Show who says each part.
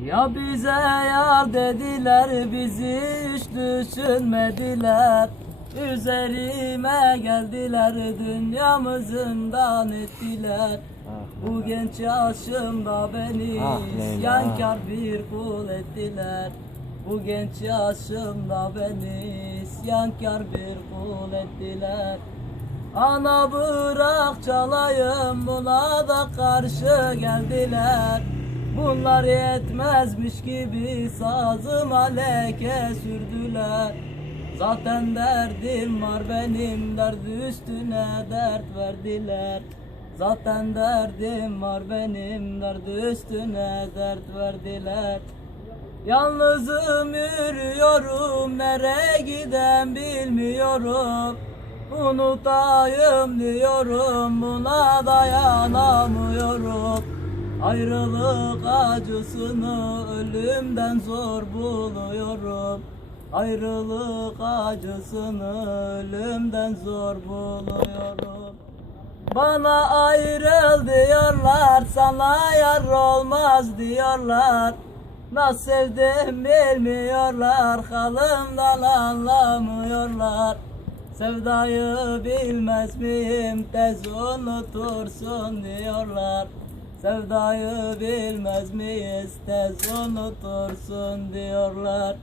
Speaker 1: Ya bize yar dediler bizi hiç düşünmediler. Üzerime geldiler dünyamızından ettiler. Bu genç yaşımda beni
Speaker 2: Ah
Speaker 1: isyankar bir kul ettiler. Bu genç yaşımda beni isyankar bir kul ettiler. Ana bırak çalayım buna da karşı geldiler Bunlar yetmezmiş gibi sazıma leke sürdüler. Zaten derdim var benim dert üstüne dert verdiler. Zaten derdim var benim dert üstüne dert verdiler. Yalnızım yürüyorum nereye giden bilmiyorum. Unutayım diyorum buna dayanamıyorum Ayrılık acısını ölümden zor buluyorum. Ayrılık acısını ölümden zor buluyorum. Bana ayrıl diyorlar sana yar olmaz diyorlar. Nasıl sevdim bilmiyorlar halımdan anlamıyorlar. Sevdayı bilmez miyim tez unutursun diyorlar Sevdayı bilmez miyiz tez unutursun diyorlar